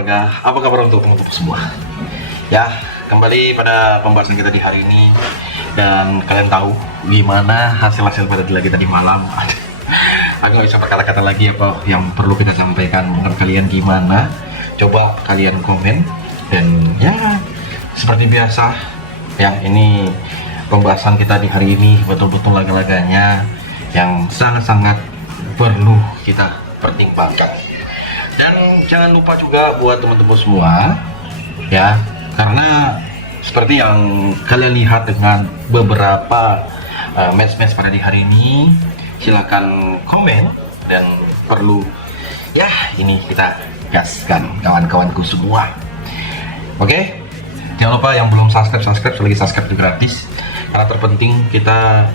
warga, apa kabar untuk teman-teman semua? Ya, kembali pada pembahasan kita di hari ini. Dan kalian tahu gimana hasil-hasil pada kita di malam. Aku nggak bisa berkata-kata lagi apa yang perlu kita sampaikan. Menurut kalian gimana? Coba kalian komen. Dan ya, seperti biasa, ya ini pembahasan kita di hari ini betul-betul laga-laganya yang sangat-sangat perlu kita pertimbangkan. Dan jangan lupa juga buat teman-teman semua, ya, karena seperti yang kalian lihat dengan beberapa match-match pada di hari ini, silakan komen dan perlu, ya ini kita gaskan kawan-kawanku semua. Oke, jangan lupa yang belum subscribe, lagi subscribe itu gratis, karena terpenting kita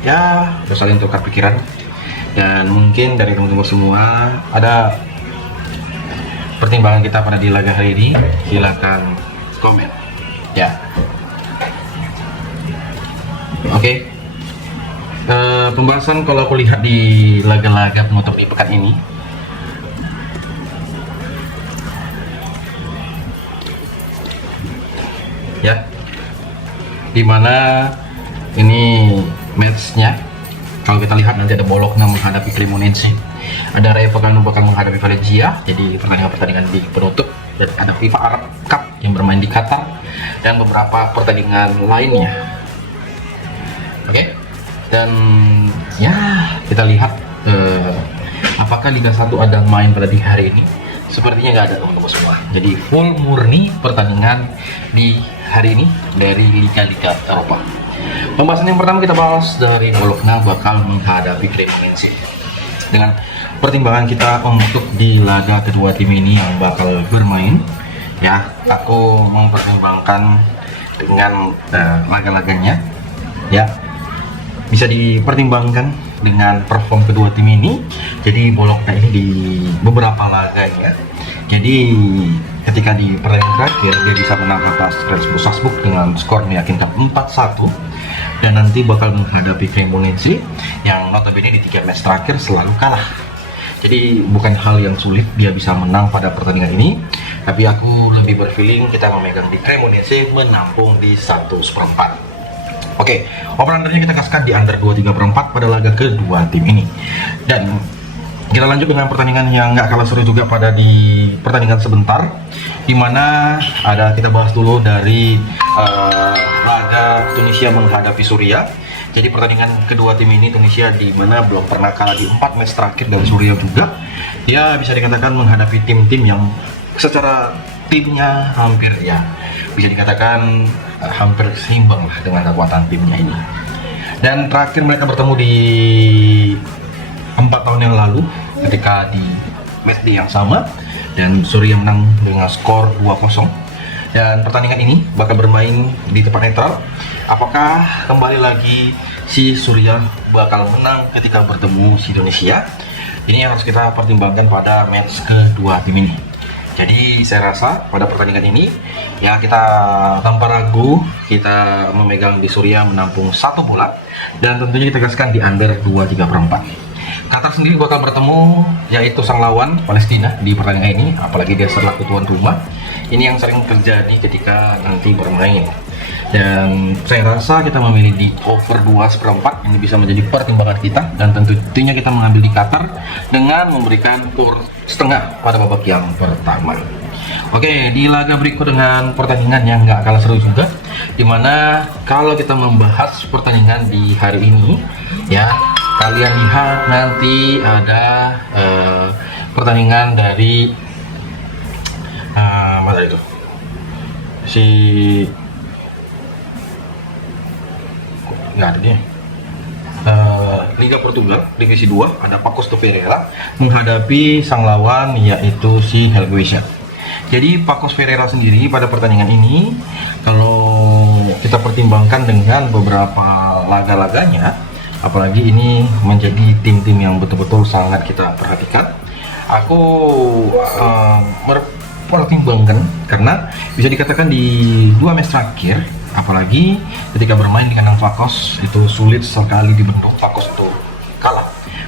ya saling tukar pikiran. Dan mungkin dari teman-teman semua ada pertimbangan kita pada di laga hari ini, silakan komen ya. Oke. Pembahasan kalau aku lihat di laga-laga penutup di pekan ini, ya, dimana ini matchnya kalau kita lihat nanti ada Bologna menghadapi Cremonese, ada Rayo Vallecano bakal menghadapi Valencia, jadi pertandingan di penutup, dan ada FIFA Arab Cup yang bermain di Qatar dan beberapa pertandingan lainnya. Oke, dan ya kita lihat apakah Liga 1 ada main pada di hari ini. Sepertinya nggak ada teman-teman semua, jadi full murni pertandingan di hari ini dari liga-liga Eropa. Pembahasan yang pertama kita bahas dari Bologna bakal menghadapi Cremonese. Dengan pertimbangan kita untuk di laga kedua tim ini yang bakal bermain, ya, aku mempertimbangkan dengan laga-laganya, ya, bisa dipertimbangkan dengan perform kedua tim ini. Jadi Bologna ini di beberapa laganya, jadi ketika di pertandingan terakhir dia bisa menang atas Red Bull Salzburg dengan skor meyakinkan 4-1, dan nanti bakal menghadapi Cremonese yang notabene di 3 match terakhir selalu kalah. Jadi bukan hal yang sulit dia bisa menang pada pertandingan ini, tapi aku lebih berfeeling kita memegang di Cremonese menampung di 1/4. Oke, operandernya kita kasihkan di under 2/3/4 pada laga kedua tim ini. Dan kita lanjut dengan pertandingan yang nggak kalah seru juga pada di pertandingan sebentar, dimana ada kita bahas dulu dari laga Tunisia menghadapi Suriah. Jadi pertandingan kedua tim ini Tunisia di mana belum pernah kalah di 4 match terakhir, dan Suriah juga dia bisa dikatakan menghadapi tim-tim yang secara timnya hampir ya bisa dikatakan hampir seimbang lah dengan kekuatan timnya ini. Dan terakhir mereka bertemu di 4 tahun yang lalu ketika di match day yang sama, dan Suriah menang dengan skor 2-0. Dan pertandingan ini bakal bermain di tempat netral. Apakah kembali lagi si Suriah bakal menang ketika bertemu si Indonesia? Ini yang harus kita pertimbangkan pada match kedua tim ini. Jadi saya rasa pada pertandingan ini ya kita tanpa ragu kita memegang di Suriah menampung 1 bola, dan tentunya kita gaskan di under 2/3/4. Qatar sendiri bakal bertemu yaitu sang lawan Palestina di pertandingan ini, apalagi dia selaku tuan rumah. Ini yang sering terjadi ketika nanti bermain. Dan saya rasa kita memilih di over 2/4 ini bisa menjadi pertimbangan kita, dan tentunya kita mengambil di Qatar dengan memberikan tur setengah pada babak yang pertama. Oke, di laga berikut dengan pertandingan yang nggak kalah seru juga, dimana kalau kita membahas pertandingan di hari ini, ya kalian lihat nanti ada pertandingan dari mana itu si nggak ada dia. Liga Portugal Divisi 2 ada Paços de Ferreira menghadapi sang lawan yaitu si Helguesia. Jadi Paços Ferreira sendiri pada pertandingan ini kalau kita pertimbangkan dengan beberapa laga-laganya, apalagi ini menjadi tim-tim yang betul-betul sangat kita perhatikan, aku mempertimbangkan karena bisa dikatakan di 2 match terakhir, apalagi ketika bermain dengan Paços itu sulit sekali dibentuk Paços itu kalah.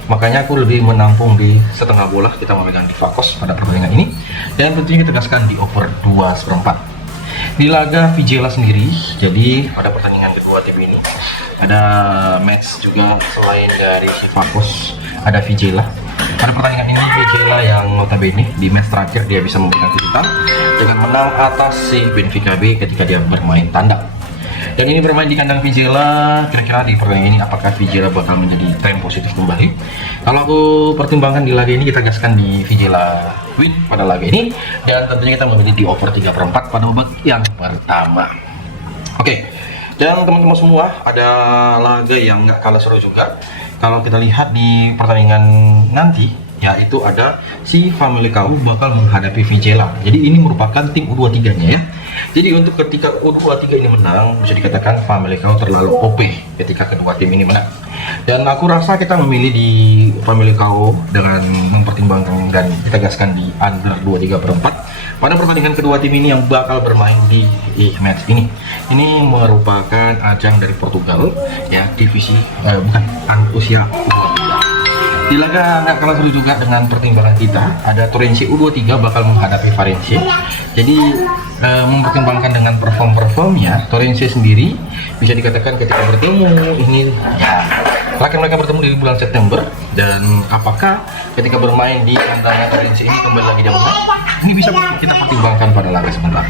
makanya aku lebih menampung di setengah bola. Kita memegang di Vakos pada pertandingan ini, dan tentunya kita gaskan di over 2/4. Di laga Vijela sendiri, jadi pada pertandingan kedua tim ini ada match juga selain dari si Vakos, ada Vijela. Pada pertandingan ini Vijela yang notabene di match terakhir dia bisa memberikan kejutan dengan menang atas si Benfica B ketika dia bermain tandang. Dan ini bermain di kandang Vijela, kira-kira di pertandingan ini apakah Vijela bakal menjadi tren positif kembali? Kalau aku pertimbangkan di laga ini, kita gaskan di Vijela win pada laga ini, dan tentunya kita memilih di over 3/4 pada babak yang pertama. Oke, dan teman-teman semua, ada laga yang nggak kalah seru juga. Kalau kita lihat di pertandingan nanti, yaitu ada si Famalicão bakal menghadapi Vijela. Jadi ini merupakan tim U23-nya ya. Jadi untuk ketika U23 ini menang, bisa dikatakan Famalicão terlalu OP ketika kedua tim ini menang. Dan aku rasa kita memilih di Famalicão dengan mempertimbangkan dan kita gaskan di under 23/4 pada pertandingan kedua tim ini yang bakal bermain di match ini. Ini merupakan ajang dari Portugal ya, divisi usia U23. Di laga nggak kalah seru juga dengan pertimbangan kita, ada Torrense U23 bakal menghadapi Valencia. Jadi mempertimbangkan dengan performnya, Torrense sendiri bisa dikatakan ketika bertemu ini ya, mereka bertemu di bulan September, dan apakah ketika bermain di kandangnya Torrense ini kembali lagi dia menang? Ini bisa kita pertimbangkan pada laga sebentar.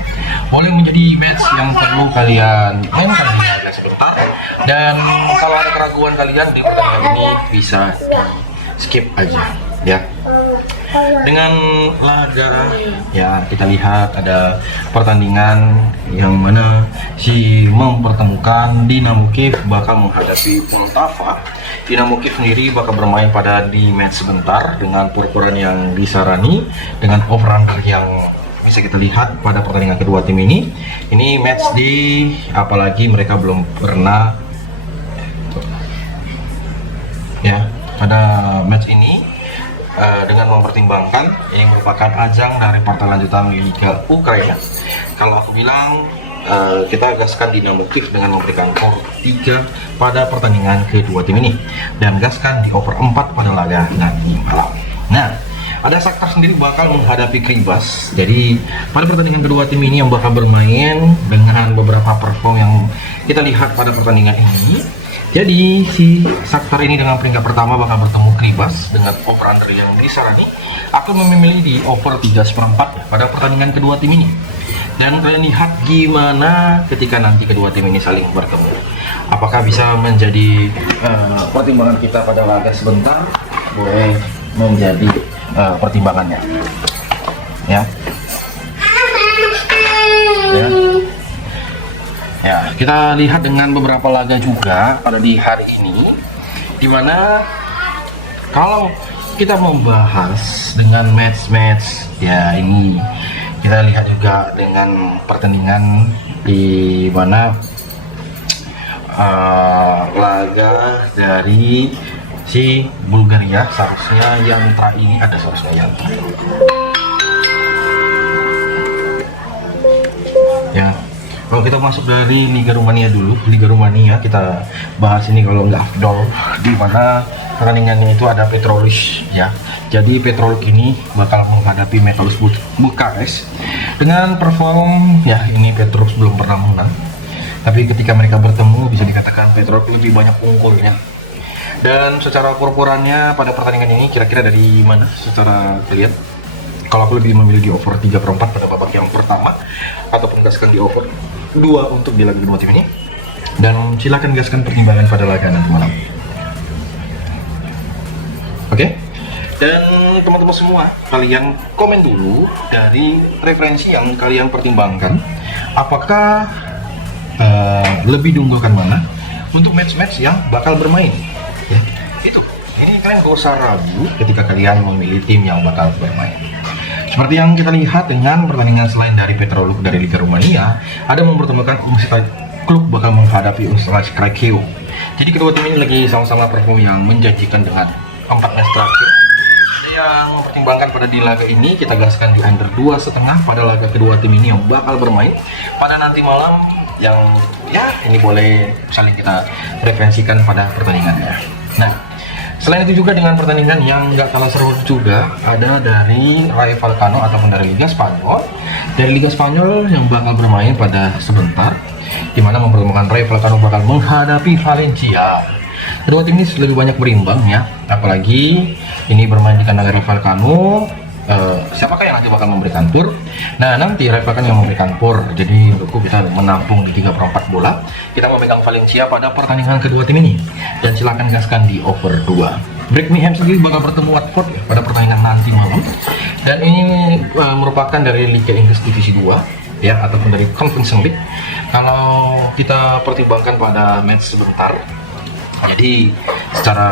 Boleh menjadi match yang perlu kalian mainkan di laga sebentar, dan kalau ada keraguan kalian di pertandingan ini bisa skip aja ya. Dengan laga ya, kita lihat ada pertandingan yang mana si mempertemukan Dinamo Kiev bakal menghadapi Poltava. Dinamo Kiev sendiri bakal bermain pada di match sebentar dengan purpuran yang disarani dengan over-under yang bisa kita lihat pada pertandingan kedua tim ini. Ini match di, apalagi mereka belum pernah ya pada match ini, dengan mempertimbangkan ini merupakan ajang dari partai lanjutan Liga Ukraina. Kalau aku bilang kita gaskan Dinamo Kiev dengan memberikan skor 3 pada pertandingan kedua tim ini, dan gaskan di over 4 pada laga nanti malam. Nah, ada Shakhtar sendiri bakal menghadapi Kribas. Jadi pada pertandingan kedua tim ini yang bakal bermain dengan beberapa perform yang kita lihat pada pertandingan ini. Jadi si Shakhtar ini dengan peringkat pertama bakal bertemu Kribas dengan over-under yang disarani. Aku memilih di over 3/4 ya, pada pertandingan kedua tim ini. Dan kalian lihat gimana ketika nanti kedua tim ini saling bertemu. Apakah bisa menjadi pertimbangan kita pada laga sebentar? Boleh menjadi pertimbangannya. Ya. Ya. Ya, kita lihat dengan beberapa laga juga pada di hari ini, dimana kalau kita membahas dengan match-match ya, ini kita lihat juga dengan pertandingan di mana laga dari si Bulgaria, seharusnya Yantra ini ada, seharusnya Yantra ya. Kalau kita masuk dari Liga Rumania dulu, Liga Rumania kita bahas ini kalau nggak afdol, di mana pertandingannya itu ada Petrolus ya. Jadi Petrolus ini bakal menghadapi Metalus Bukarest dengan perform ya, ini Petrolus belum pernah menang, tapi ketika mereka bertemu bisa dikatakan Petrolus lebih banyak unggulnya. Dan secara purpurannya pada pertandingan ini kira-kira dari mana secara kalian? Kalau aku lebih memilih di over 3/4 pada babak yang pertama, ataupun gaskan di over 2 untuk di laga kedua tim ini, dan silakan gaskan pertimbangan pada laga nanti malam. Oke? Dan teman-teman semua, kalian komen dulu dari referensi yang kalian pertimbangkan, apakah lebih diunggulkan mana untuk match-match yang bakal bermain ya. Itu, ini kalian gak usah ragu ketika kalian memilih tim yang bakal bermain. Seperti yang kita lihat dengan pertandingan selain dari Petroluk dari Liga Rumania, ada mempertemukan klub bakal menghadapi Ustaz Krakow. Jadi kedua tim ini lagi sama-sama perform yang menjanjikan dengan 4 match terakhir. Ada yang mempertimbangkan pada di laga ini, kita gaskan di under 2,5 pada laga kedua tim ini yang bakal bermain pada nanti malam, yang ya ini boleh saling kita referensikan pada pertandingannya. Nah, Selain itu juga dengan pertandingan yang nggak kalah seru juga ada dari Rayo Vallecano ataupun dari Liga Spanyol. Dari Liga Spanyol yang bakal bermain pada sebentar, di mana mempertemukan Rayo Vallecano bakal menghadapi Valencia. Kedua tim ini lebih banyak berimbang ya, apalagi ini bermain di kandang Rayo Vallecano. Siapakah yang nanti bakal memberikan tur? Nah, nanti Rayo Vallecano yang memberikan tur. Jadi menurutku kita menampung di 3/4 bola. Kita memegang Valencia pada pertandingan kedua tim ini. Dan silakan gaskan di over 2. Birmingham sendiri bakal bertemu Watford ya, pada pertandingan nanti malam. Dan ini merupakan dari Liga Inggris Divisi 2 ya, ataupun dari Conference League. Kalau kita pertimbangkan pada match sebentar, jadi secara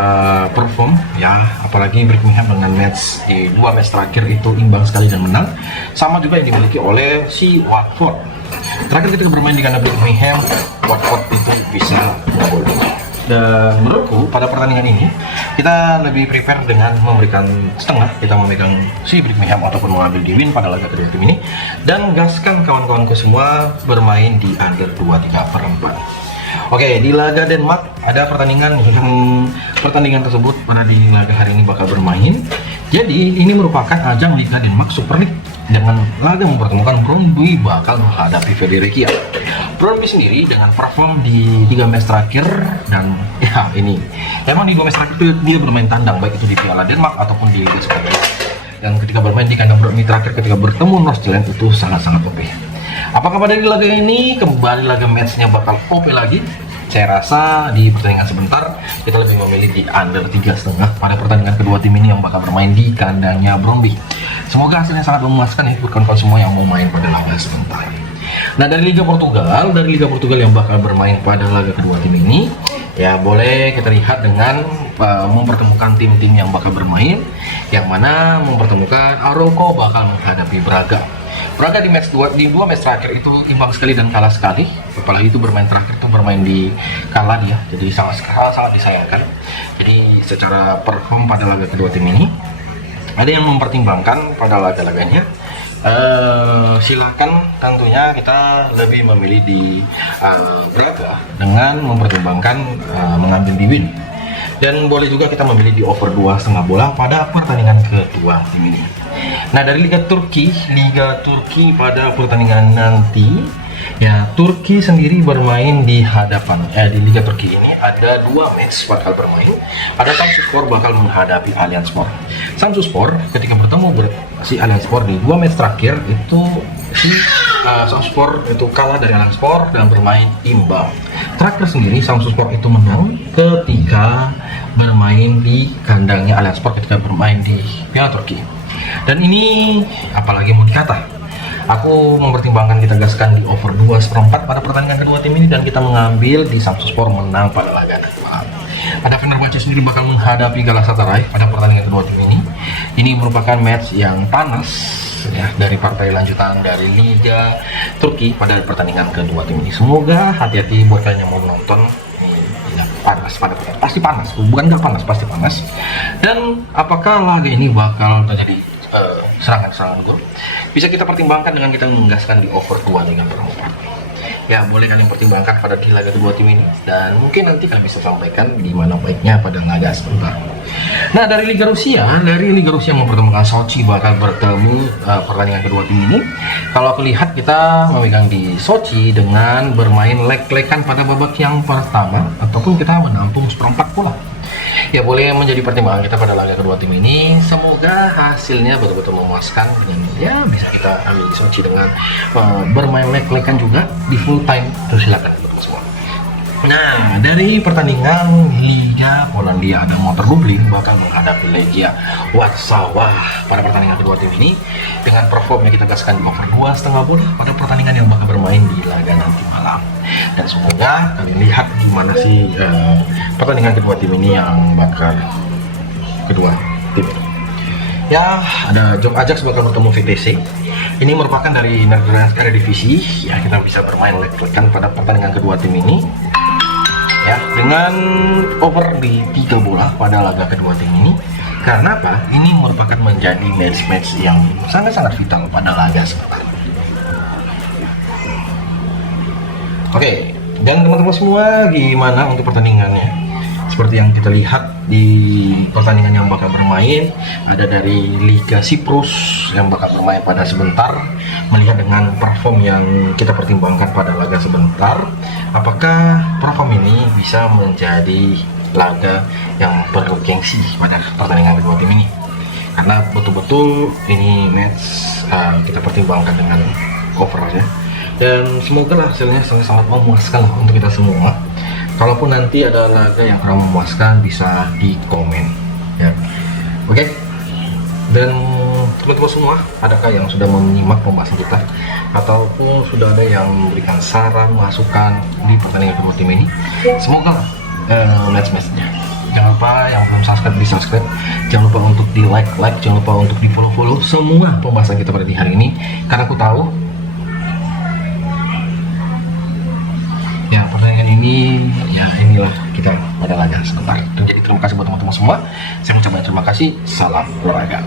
perform ya, apalagi Birmingham dengan match di 2 match terakhir itu imbang sekali dan menang, sama juga yang dimiliki oleh si Watford. Terakhir ketika bermain di kandang Birmingham, Watford itu bisa unggul. Dan menurutku pada pertandingan ini kita lebih prepare dengan memberikan setengah, kita memegang si Birmingham ataupun mengambil di win pada laga kedua tim ini, dan gaskan kawan-kawanku semua bermain di under 2/3/4. Oke, di laga Denmark ada pertandingan tersebut pada di laga hari ini bakal bermain. Jadi ini merupakan ajang Liga Denmark Super League dengan laga mempertemukan Brøndby bakal menghadapi Fredericia. Brøndby sendiri dengan perform di 3 match terakhir, dan ya ini memang di 2 match terakhir itu dia bermain tandang, baik itu di Piala Denmark ataupun di Liga Super League. Dan ketika bermain di kandang Brøndby terakhir ketika bertemu Nordsjælland itu sangat-sangat OP. Apakah pada laga ini kembali laga matchnya bakal OP lagi? Saya rasa di pertandingan sebentar kita lebih memilih di under 3,5 pada pertandingan kedua tim ini yang bakal bermain di kandangnya Brøndby. Semoga hasilnya sangat memuaskan ya buat kawan-kawan semua yang mau main pada laga sebentar. Nah, dari Liga Portugal yang bakal bermain pada laga kedua tim ini, ya boleh kita lihat dengan mempertemukan tim-tim yang bakal bermain, yang mana mempertemukan Arauco bakal menghadapi Braga. Braga di dua match terakhir itu imbang sekali dan kalah sekali, apalagi itu bermain terakhir itu bermain di kalah dia, jadi sangat disayangkan. Jadi secara perform pada laga kedua tim ini, ada yang mempertimbangkan pada laga-laganya. Silakan, tentunya kita lebih memilih di Braga dengan mempertimbangkan mengambil di win, dan boleh juga kita memilih di over 2,5 bola pada pertandingan kedua tim ini. Nah, dari Liga Turki pada pertandingan nanti ya, Turki sendiri bermain di hadapan di Liga Turki ini ada 2 match bakal bermain. Ada Samsunspor bakal menghadapi Alanyaspor. Samsunspor ketika bertemu si Alanyaspor di 2 match terakhir itu si Samsunspor itu kalah dari Alanyaspor dan bermain imbang. Terakhir sendiri Samsunspor itu menang ketika bermain di kandangnya Alanyaspor ketika bermain di Piala Turki. Dan ini apalagi mau dikata, aku mempertimbangkan kita gaskan di over 2/4 pada pertandingan kedua tim ini, dan kita mengambil di Samsunspor menang pada laga kedua. Ada Fenerbahce sendiri bakal menghadapi Galatasaray pada pertandingan kedua tim ini. Ini merupakan match yang panas ya, dari partai lanjutan dari Liga Turki pada pertandingan kedua tim ini. Semoga hati-hati buat kalian yang mau menonton. Pasti panas, bukan nggak panas, pasti panas. Dan apakah laga ini bakal terjadi serangan-serangan gol? Bisa kita pertimbangkan dengan kita menggaskan di over 2/4. Ya, boleh kalian pertimbangkan pada di laga kedua tim ini, dan mungkin nanti kalian bisa sampaikan di mana baiknya pada laga sebentar. Nah, dari Liga Rusia mempertemukan Sochi bakal bertemu pertandingan kedua tim ini. Kalau aku lihat kita memegang di Sochi dengan bermain leg-legan pada babak yang pertama, ataupun kita menampung 1/4 bola. Ya, boleh menjadi pertimbangan kita pada laga kedua tim ini. Semoga hasilnya betul-betul memuaskan, dan ya bisa kita ambil di Sochi dengan bermain leg-legan juga di full time. Terus silakan teman-teman semua. Nah, dari pertandingan Liga Polandia ada Motor Lublin bakal menghadapi Legia Warszawa pada pertandingan kedua tim ini. Dengan performnya kita gaskan di over 2,5 bola pada pertandingan yang bakal bermain di laga nanti malam. Dan semoga kalian lihat gimana sih pertandingan kedua tim ini yang bakal kedua tim ini. Ya, ada Jong Ajax bakal bertemu VTC. Ini merupakan dari Netherlands Eredivisie. Ya, kita bisa bermain leg-legan pada pertandingan kedua tim ini. Ya, dengan over di 3 bola pada laga kedua tim ini. Karena apa? Ini merupakan menjadi match-match yang sangat-sangat vital pada laga sebentar. Oke, dan teman-teman semua, gimana untuk pertandingannya? Seperti yang kita lihat di pertandingan yang bakal bermain. Ada dari Liga Siprus yang bakal bermain pada sebentar. Melihat dengan perform yang kita pertimbangkan pada laga sebentar, apakah perform ini bisa menjadi laga yang bergengsi pada pertandingan kedua tim ini? Karena betul-betul ini match kita pertimbangkan dengan overall ya. Dan semoga lah hasilnya sangat memuaskan untuk kita semua. Kalaupun nanti ada laga yang kurang memuaskan, bisa di komen ya. Oke. Dan teman-teman semua, adakah yang sudah menyimak pembahasan kita ataupun sudah ada yang memberikan saran, masukan di pertandingan kedua tim ini? Semoga lah match-matchnya. Jangan lupa yang belum subscribe di subscribe, jangan lupa untuk di like, jangan lupa untuk di follow semua pembahasan kita pada di hari ini, karena aku tahu ya pertandingan ini ya inilah kita pada laga sebentar. Jadi terima kasih buat teman-teman semua. Saya ucapkan terima kasih. Salam olahraga.